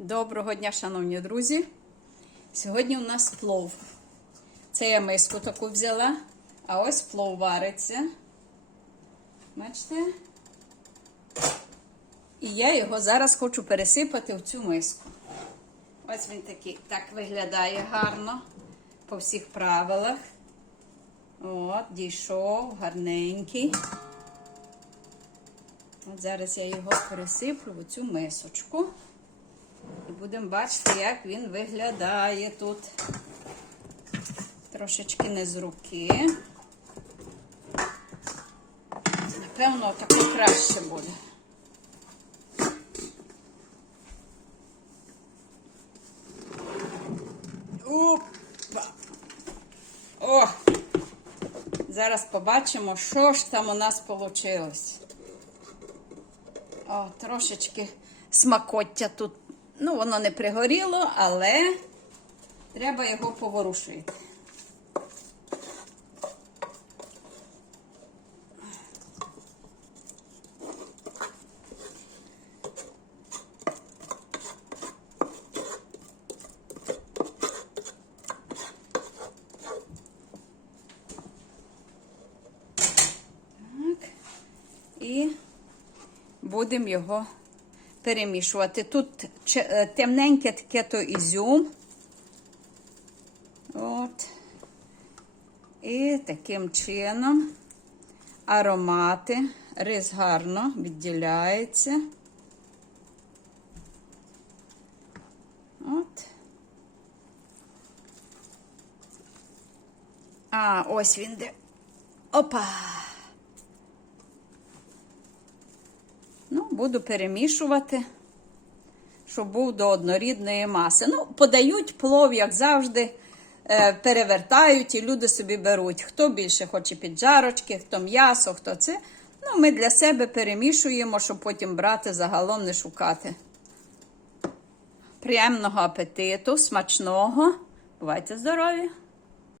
Доброго дня, шановні друзі. Сьогодні у нас плов. Це я миску таку взяла, а ось плов вариться. Бачите? І я його зараз хочу пересипати в цю миску. Ось він такий так виглядає гарно по всіх правилах. От, дійшов, гарненький. От зараз я його пересиплю в цю мисочку. Будемо бачити, як він виглядає тут. Трошечки не з руки. Напевно, таке краще буде. Опа! О! Зараз побачимо, що ж там у нас вийшло. О, трошечки смакоття тут. Ну, воно не пригоріло, але треба його поворушити. Будемо його перемішувати. Тут е, темненьке таке то ізюм. От. І таким чином аромати. Рис гарно відділяється. От. А, ось він де. Опа! Ну, буду перемішувати, щоб був до однорідної маси. Ну, подають плов, як завжди, е, перевертають і люди собі беруть. Хто більше хоче піджарочки, хто м'ясо, хто це. Ну, ми для себе перемішуємо, щоб потім брати загалом не шукати. Приємного апетиту, смачного. Бувайте здорові!